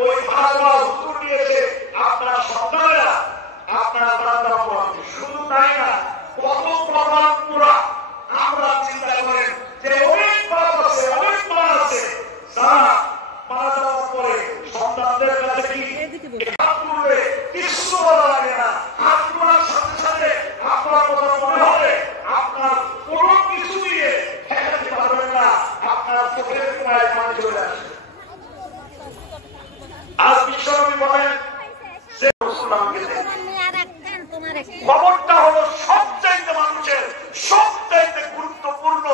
ওই ভাড়া হুজুর নিয়েছে আপনার সন্তানেরা আপনারা তারা শুধু তাই না, কত প্রমাণ পুরা আমরা চিন্তা করেন যে অনেক বাপ আছে, অনেক মা আছে যারা মারা যাওয়ার পরে সন্তানদের কাছে কি হাত তুলবে, কিছু বলা লাগে না। হাত তোলার সাথে সাথে আপনার কথা মনে হবে আপনার কোনো কিছু দিয়ে ঠেকাতে পারবেন না, আপনার চোখের কোনায় পানি চলে আসবে। আজ বিশ্বনবী বলেন যে কবরটা হলো সবচাইতে মানুষের সবচাইতে গুরুত্বপূর্ণ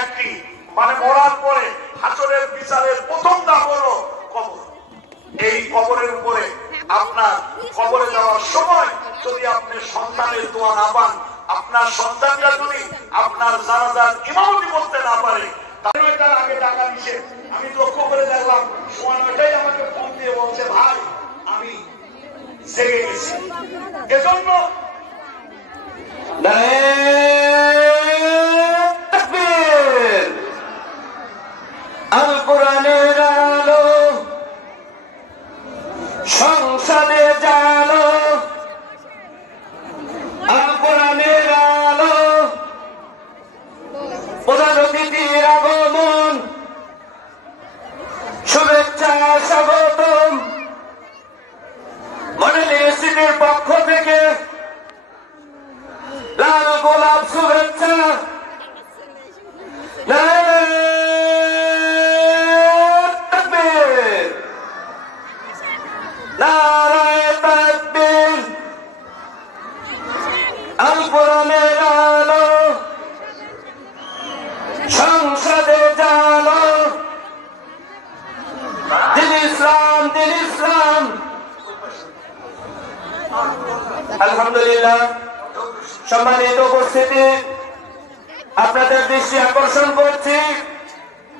একটি, মানে মরার পরে হাসরের বিচারের প্রথম ধাপ হলো কবর। এই কবরের উপরে আপনার কবরে যাওয়ার সময় যদি আপনি সন্তানের দোয়া না পান, আপনার সন্তানরা যদি আপনার জানাজার ইমামতি করতে না পারে, তাহলে তার আগে টাকা দিছে। আমি লক্ষ্য করে দেখলাম সময় ওইটাই আমাকে ফোন দিয়ে বলছে, ভাই আমি জেগে গেছি। এজন্য আল কোরআনের আলো সংসদে জানো, আল কোরআনের আলো প্রধান অতিথির আগমন, শুভেচ্ছা স্বাগতম মডেল ইউনিভার্সিটির পক্ষ থেকে লাল গোলাপ শুভেচ্ছা। নারায়ে তাকবীর, আল কোরআনের আলো সংসদে জানো, দিন ইসলাম দিন ইসলাম। আলহামদুলিল্লাহ, সম্মানিত উপস্থিতি, আপনাদের দৃষ্টি আকর্ষণ করছি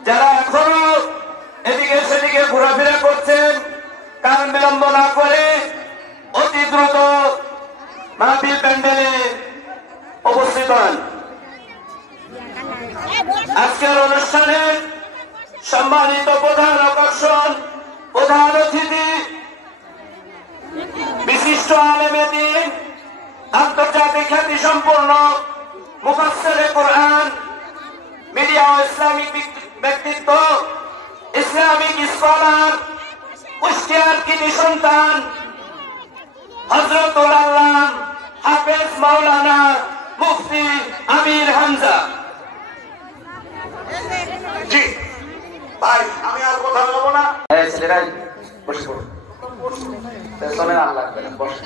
যারা এখনো এদিকে সেদিকে ঘোরাফেরা করছেন, কারণ বিলম্ব না করে অতি দ্রুত মাহফিল প্যান্ডেলে উপস্থিত হন। আজকের অনুষ্ঠানে সম্মানিত প্রধান আকর্ষণ, প্রধান অতিথি, বিশিষ্ট আলেমে দ্বীন, আন্তর্জাতিক খ্যাতি সম্পন্ন মুফাসসিরে কোরআন, মিডিয়া ও ইসলামিক ব্যক্তিত্ব, ইসলামিক স্কলার, কুষ্টিয়ার কৃতি সন্তান হযরতুল আল্লাহ হাফেজ মাওলানা মুফতি আমির হামজা। জি ভাই, আমি আর কথা বলবো না। ছেলেরাই বসে পড়ো, পেছনে আর লাগবে না, বসে।